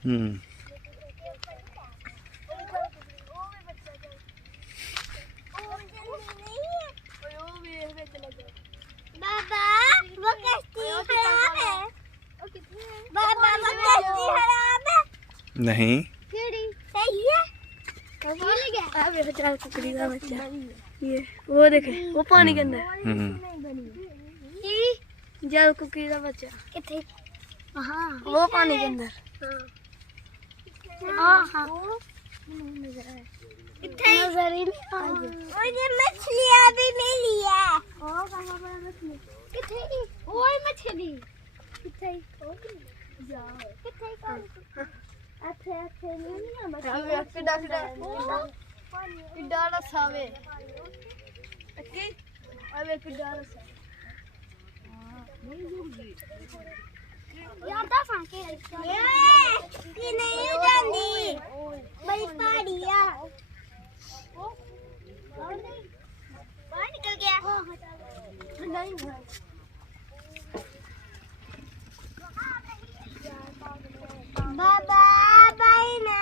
बाबा वो कश्ती खराब है। बाबा वो कश्ती खराब है। नहीं सही है। अब ये जाल कुकड़ी का बच्चा, ये वो देखे वो पानी के अंदर जाल कुकड़ी का बच्चा कितने? हाँ वो पानी के अंदर। हाँ हाँ नजर ही नहीं आ रही। मुझे मछलियाँ भी मिली है। कितने? और मछली कितने? अच्छे अच्छे नहीं है मछली। किड्डा सावे अक्की अबे किड्डा सा यार दा फांके ये नहीं हो जाती बड़ी पहाड़ियाँ। बाहर निकल गया। नहीं बाबा भाई ना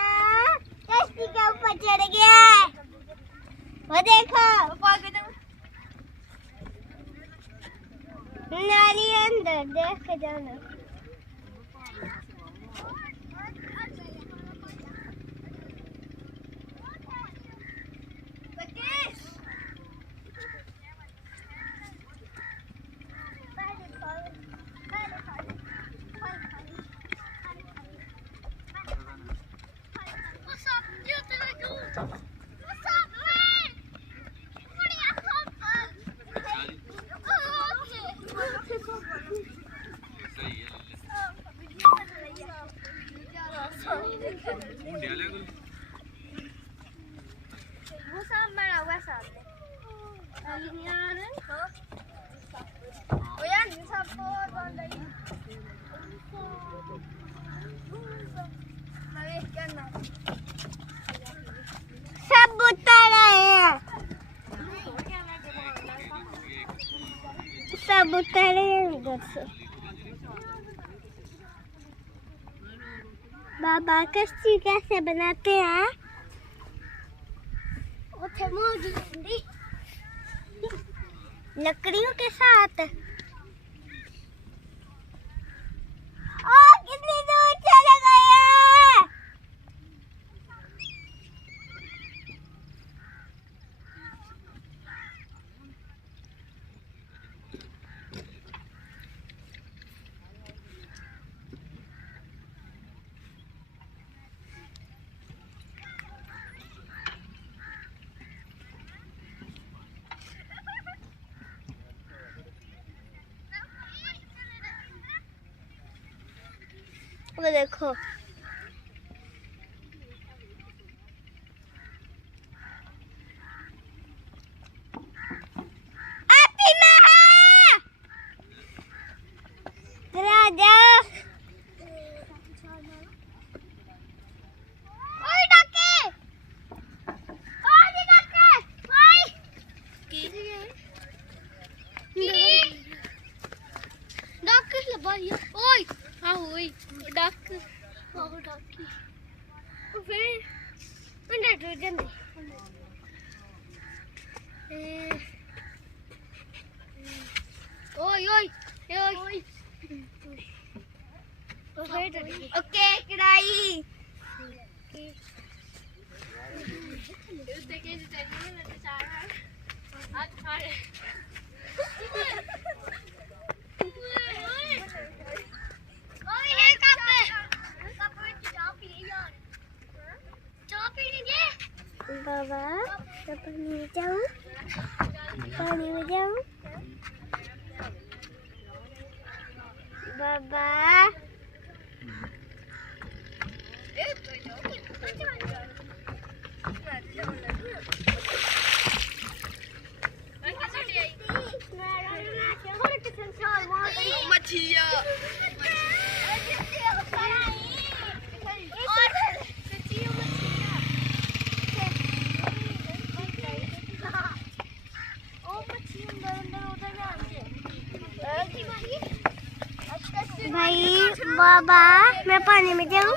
कश्ती के ऊपर चढ़ गया। वो देखो नाली अंदर देख के जाना। वो सब मरा हुआ सामने यार ओ यार सब बहुत बंद है। मैं क्या ना सब उतर रहे हैं। सब उतर रहे हैं उधर से। बाबा कश्ती कैसे बनाते हैं? लकड़ियों के साथ। कितनी दूर चले गए हैं? वो देखो राजा ओए हाँ हुई डक डाकी फिर अंडर ड्रैगन ओए ओए ओए ओके कढ़ाई बाबा पानी में जाऊं बाबा मछिया भाई बाबा मैं पानी में जाऊं।